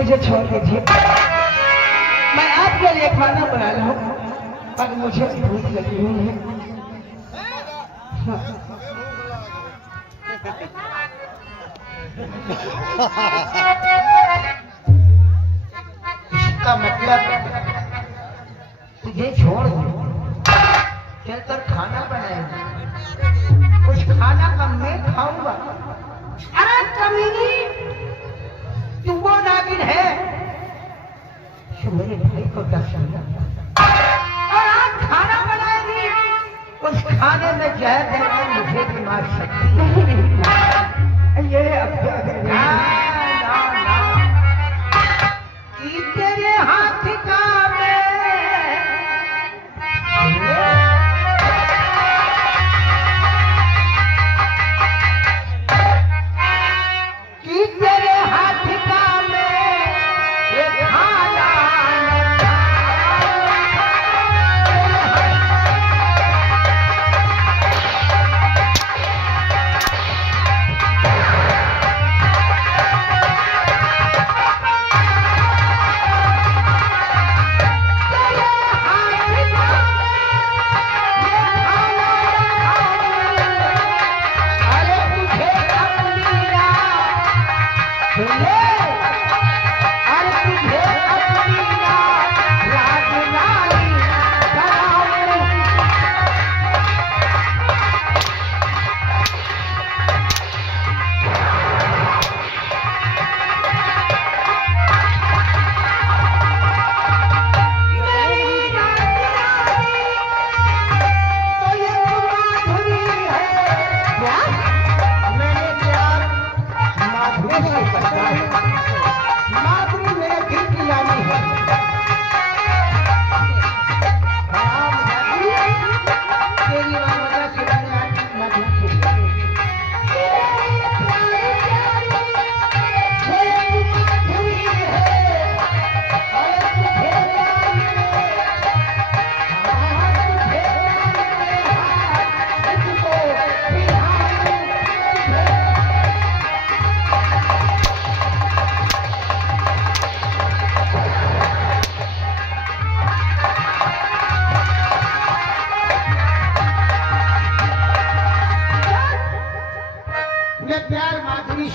मुझे छोड़ दीजिए, मैं आपके लिए खाना बना रहा हूँ और मुझे भूख लगी हुई है। इसका मतलब तुझे छोड़ दूँ, चल कर खाना बनाएगा, कुछ खाना कम मैं खाऊंगा। अरे कमीनी, तू वो नागिन है जो मेरे भाई को दर्शन दिया और आज खाना बनाएगी, उस खाने में जहर देकर मुझे भी मार सकती है। ये अब क्या करें? कि तेरे हाथ का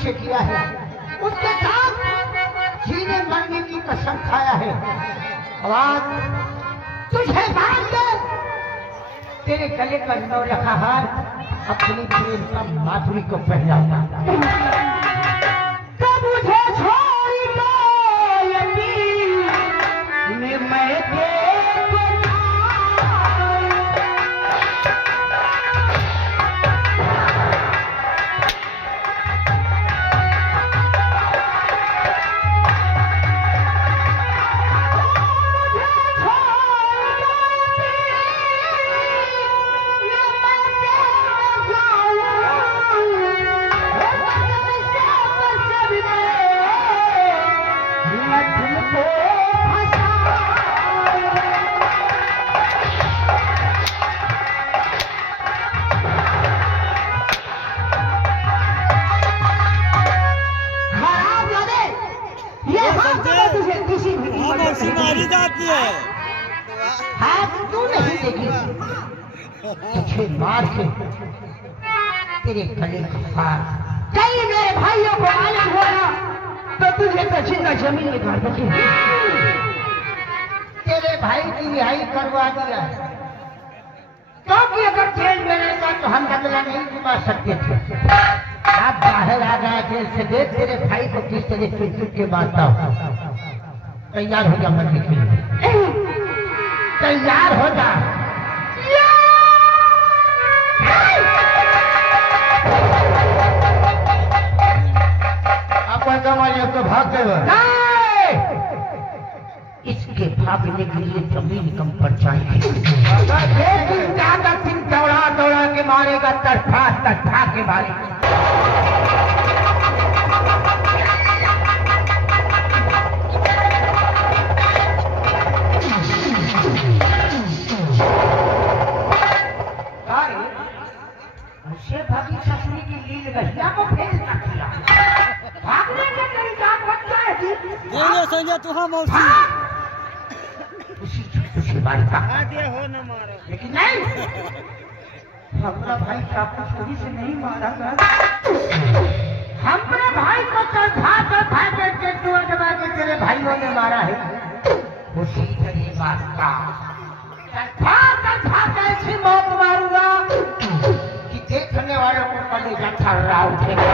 किया है, उसके साथ जीने मरने की कसम खाया है। आवाज तुझे मार के तेरे गले पर नौ रखा हाथ अपनी प्रेम का माधुरी को पहनाता। कब मुझे छोड़ दो मैं जाती है, हाथ तू नहीं देगी, तुझे मार के तेरे गले का फाड़ कई मेरे भाइयों को मालूम होगा तो तुझे तो जिंदा जमीन में गाड़ देंगे। तेरे भाई की रिहाई करवा दिया है, क्योंकि अगर जेल में रहता तो हम बदला नहीं चुका सकते थे। आप बाहर आ गया जेल से, देख तेरे भाई को किस तरह से चुप के मारता हूँ। तैयार हो जा मरने के लिए, तैयार हो जा। तो भाग गए, इसके भागने के लिए जमीन कम पड़ जाएगी। ज्यादा दिन दौड़ा दौड़ा के मारेगा, तड़फा तड़फा के मारेगा। भागी ससुरी की लील गहिया को फेल कर दिया, भागने के तरीका बच गए। जी बोले संजय तुहा मौसी खुशी मारता दिया हो न मारो लेकिन नहीं हमारा भाई चाकू छुरी से नहीं मारा गया। हमारे भाई को चरखा के टूर दबा के तेरे भाइयों ने मारा है उसी तरह मारता चरखा के ऐसी मौत मारूंगा कि देखने वालों को कलेजा थर्रा उठेगा।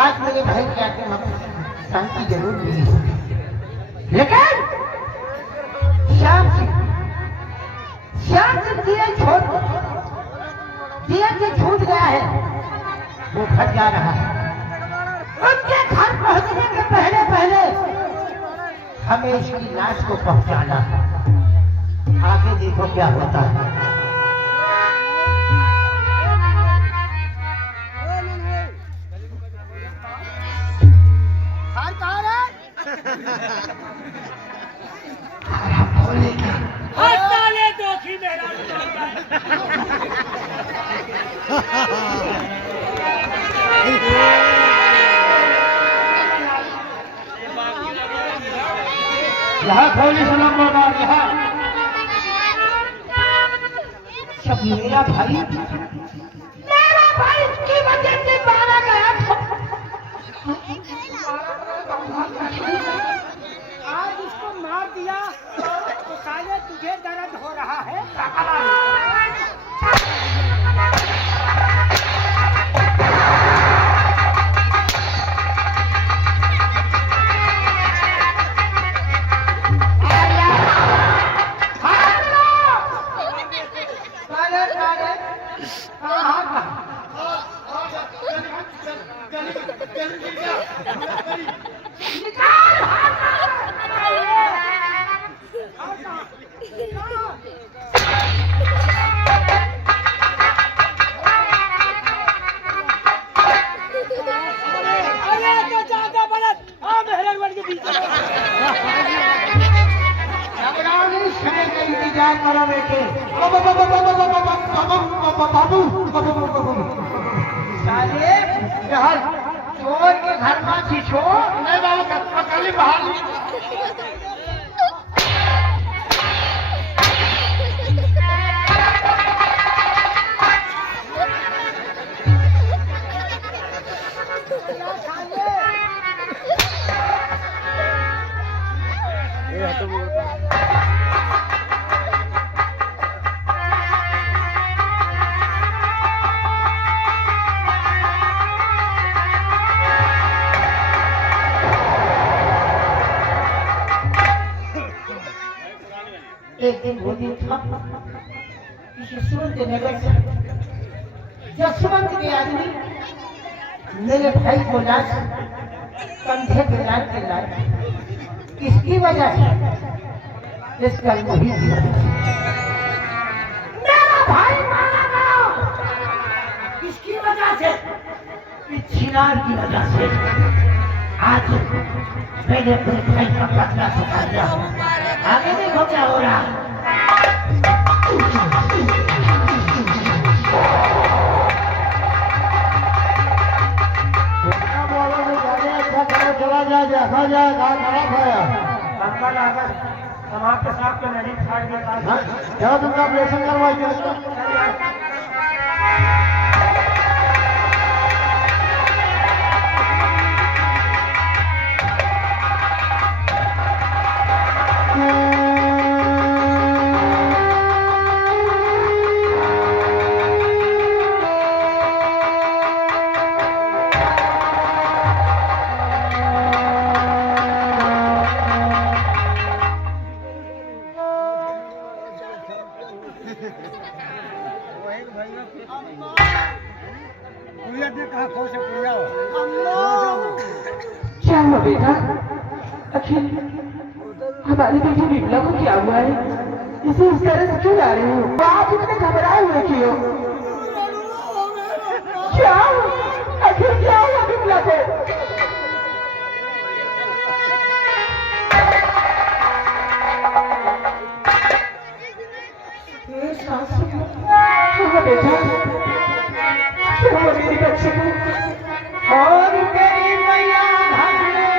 आज मेरे भाई के आके शांति जरूर मिली लेकिन श्याम से दिया से छूट गया है वो घर जा रहा है। उनके घर पहुंचने के पहले हमें इसकी लाश को पहुंचाना है। आगे देखो क्या होता है। यहाँ खोली सलाम बाबा यहाँ सब मेरा भाई इसकी वजह से मारा गया था। आज उसको मार दिया तो साले तुझे दर्द हो रहा है। करो बेटे साले चोर के घर में छीछो नहीं बाबू कल बाहर एक दिन वो दिन था यशवंत नगर से यशवंत के आदमी मेरे भाई को लाश कंधे पे लाद के लाए। किसकी वजह से? इसका वही मेरा भाई मारा गया। किसकी वजह से? इस छिनार की वजह से। आज मैंने अपने भाई का बदला चुका लिया। आगे देखो क्या हो रहा है। चला जा खराब है कल आकर समाज के साथ में नदी छाड़ देता क्या तुमने ऑपरेशन करवा दिया क्या हुआ बेटा? अखिल, हमारी बेटी विमला को क्या हुआ है? इसे इस तरह से क्यों ला रही हो? आप इतने घबराए हुए क्यों? क्या? अखिल क्या हुआ विमला को? हाँ बेटा, मेरी बच्ची को और मेरी मैया घर में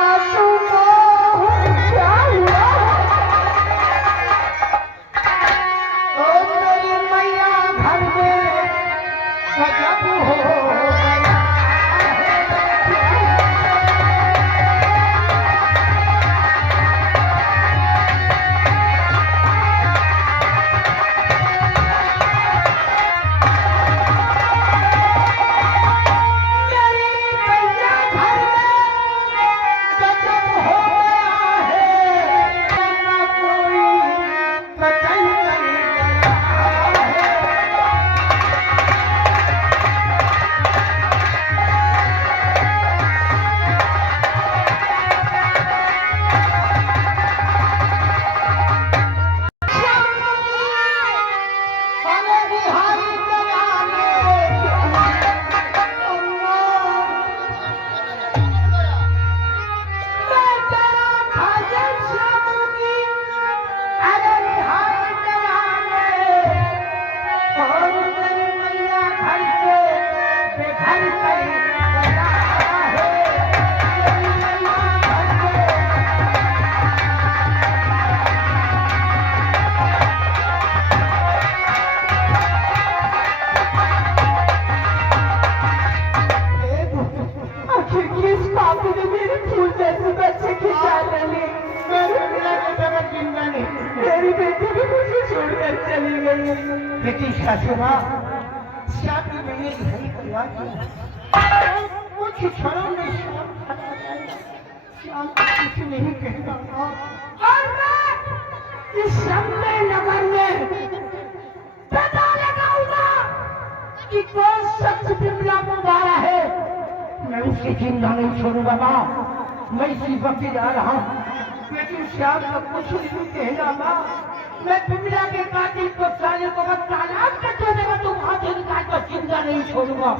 आंसू को क्या हुआ? और मेरी मैया घर में गजब हो गया। बेटी शाशुमा, श्याम की मैंने यही परिवार की कुछ क्षणों में श्याम खड़ा जाएगा। श्याम कुछ नहीं कहता और मैं इस शम्मे नगर में पता लगाऊंगा कि कौन शख्स विमला को मारा है। मैं उसे जिंदा नहीं छोड़ूंगा माँ, मैं इसी वक्त जा रहा हूँ। बेटी श्याम का कुछ नहीं कहना माँ, मैं विमला के कातिल को साले को मैं तालाब में छोड़ेगा तो वहां से निकाल कर जिंदा नहीं छोड़ूंगा।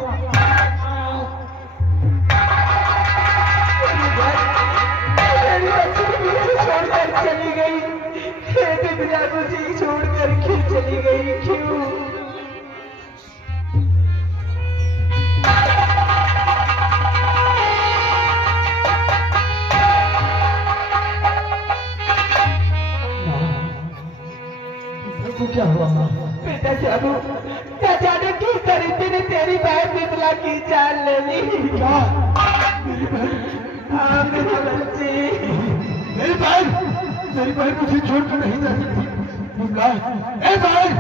मेरी बच्ची मुझे छोड़कर चली गई, विमला मुझे छोड़कर क्यों चली गई? क्यों? तो क्या हुआ बेटा? जानू क्या जाने किस तरीके ने तेरी बहन विमला की जान ले ली? हाँ मेरी बच्ची, मेरी बहन मुझे छोड़कर नहीं जाती थी। विमला, ए बहन,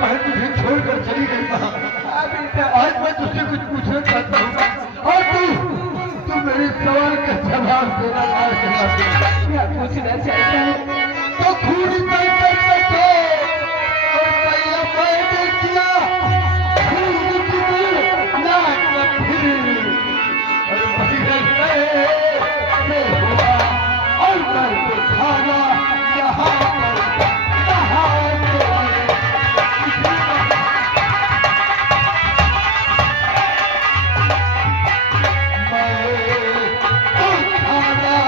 बहन मुझे छोड़कर चली गई। आज मैं तुझसे कुछ पूछना चाहता हूँ और तू मेरे सवाल का जवाब देना क्या पूछना चाहता है? तो खून कर सके और पहला मैंने किया खून की ना फिर और मैं हुआ और कर को खाना यहाँ खाना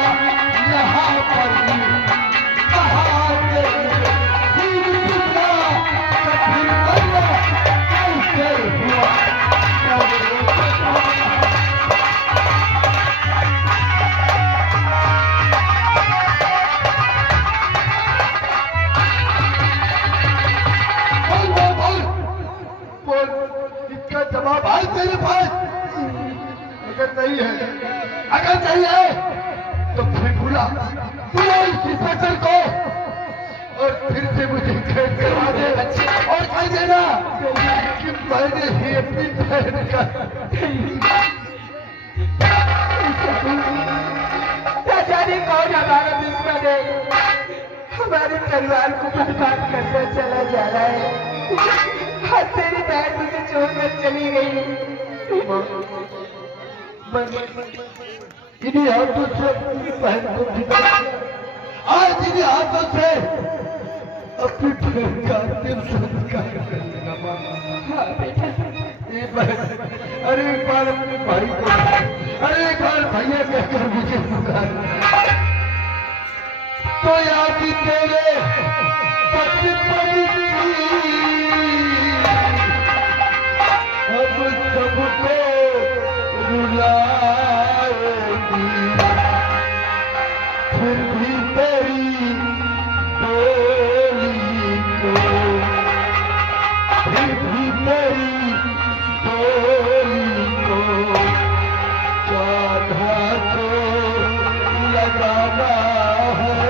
इसका जवाब आज तेरे पास अगर नहीं है, अगर नहीं है तो फिर बुला इस इंस्पेक्टर को और फिर से मुझे कैद करवा दे और कह देना कि मैंने ही अपनी बहन का जाने कौन हमारा दुश्मन है, हमारे परिवार को बर्बाद करता चला जा रहा है। और तेरी बहन मुझे छोड़कर चली गई। इन्हीं हाथों से अपनी बहन को विदा किया। आज इन्हीं हाथों से अपनी बहन का अंतिम संस्कार करना मामा। ये बहन, अरे एक बार अपने भाई को, अरे एक बार भैया कहकर मुझे पुकार तो याद तेरे बचपन की अब सबको रुलाएगी, फिर भी तेरी डोली को, फिर भी तेरी डोली को कान्हा को लगाना है।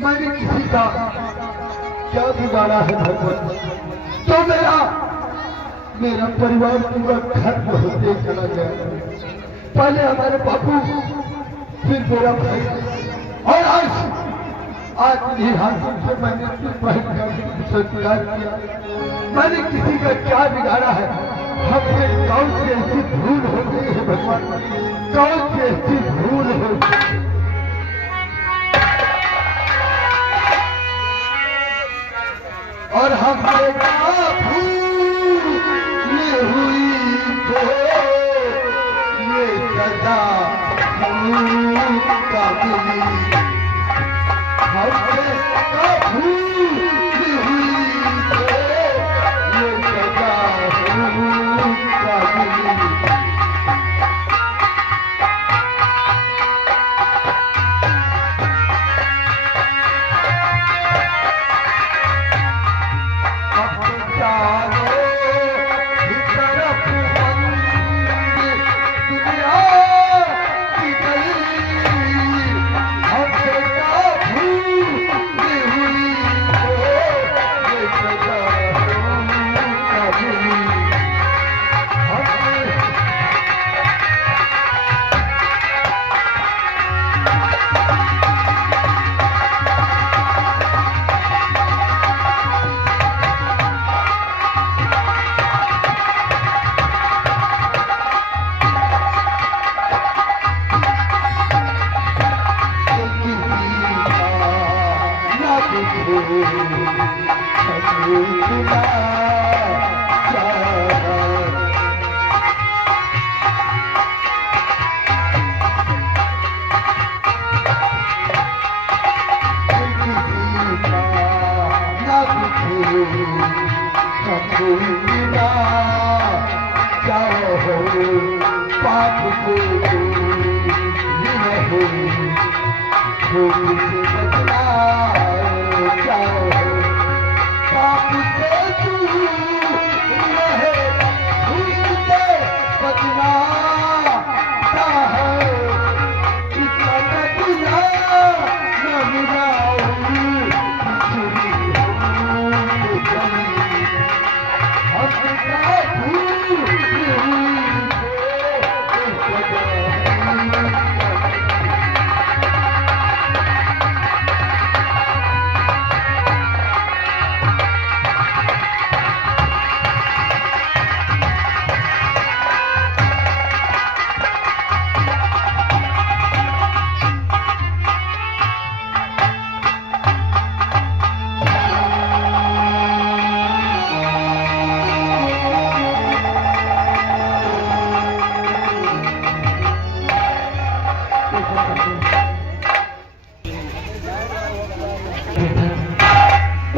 मैंने किसी का क्या बिगाड़ा है भगवान, तो मेरा परिवार पूरा घर होते चला गया। पहले हमारे बापू, फिर मेरा भाई, और आज मेरे हाथों से मैंने अपनी बहन का संस्कार किया। मैंने किसी का क्या बिगाड़ा है? हमसे कौन सी ऐसी भूल हो गई है भगवान, कौन सी ऐसी भूल हो गई? और हमने भूल हुई तो ये सजा का मिली। हमने भूल हुई तो ये सजा का मिली।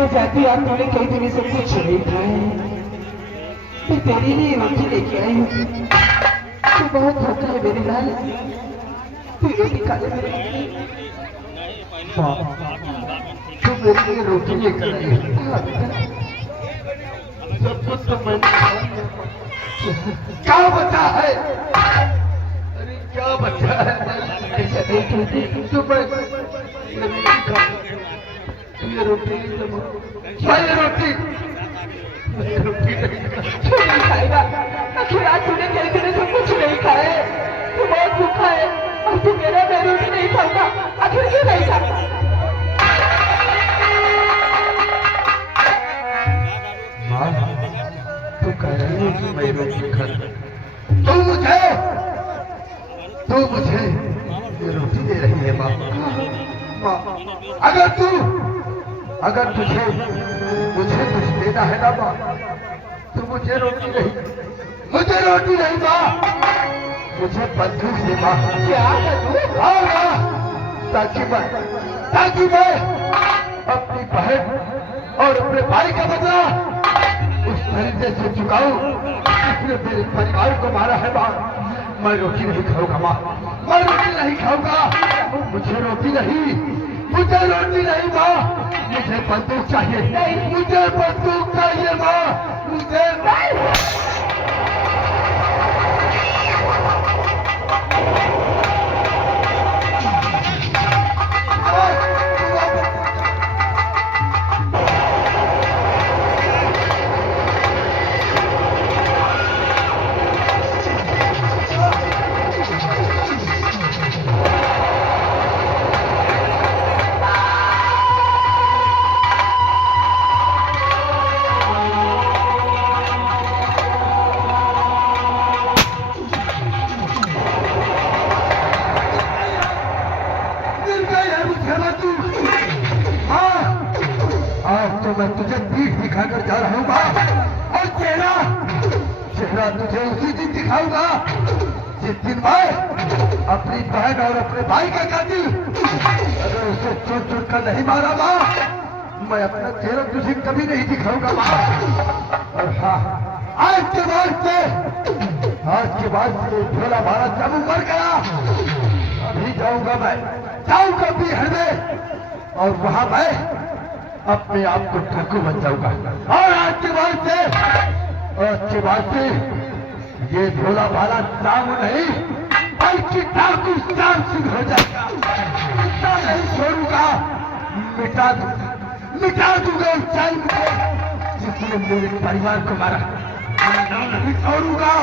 तो जाती आप तूने कई दिनों से कुछ नहीं खाए, मैं तेरे लिए रोटी लेके आई हूँ। तू बहुत भूखा है मेरे लाल, तू रोटी खा ले मेरे लिए। माँ, तू मेरे लिए रोटी लेकर आई है। हाँ बेटा, सब कुछ तो मैंने खा लिया। क्या बचा है? अरे क्या बचा है? ऐसा नहीं कहते। तो मैं ये रोटी खा, ये रोटी मैं रोटी नहीं खा। क्यों नहीं खाएगा? आखिर आज तूने कई दिनों से कुछ नहीं खाए, तू बहुत भूखा है और तू मेरा मैं रोटी नहीं खाऊंगा, आखिर क्यों नहीं खाता? माँ, तू कह रही है कि मैं रोटी खा, तू मुझे ये रोटी दे रही है। माँ, माँ, अगर तुझे मुझे कुछ देना है ना माँ, तो मुझे रोटी नहीं माँ, मुझे बंदूक दे माँ। क्या बंदूक? हाँ माँ, ताकि मैं अपनी बहन और अपने भाई का बदला उस परिंदे से चुकाऊं जिसने मेरे परिवार को मारा है। माँ, मैं रोटी नहीं खाऊंगा माँ, मैं रोटी नहीं खाऊंगा। मुझे रोटी नहीं माँ, मुझे बंदूक चाहिए। मुझे बंदूक चाहिए माँ, मुझे मैं तुझे पीठ दिखाकर जा रहा हूँ माँ, और चेहरा तुझे उसी दिन दिखाऊंगा जिस दिन मैं अपनी बहन और अपने भाई का कातिल अगर उसे चोट कर नहीं मारा माँ, मैं अपना चेहरा तुझे कभी नहीं दिखाऊंगा माँ। और हाँ, आज के बाद से भोला भाला जब मर गया, अभी जाऊंगा बिहार में, और वहां मैं अपने आप को ठाकुर बन जाऊंगा। और आज के बाद से ये भोला भाला राम नहीं बल्कि ठाकुर श्याम सिंह हो जाएगा। इतना नहीं छोड़ूंगा, मिटा दूंगा उस जालिम को जिसने मेरे परिवार को मारा। नहीं छोड़ूंगा।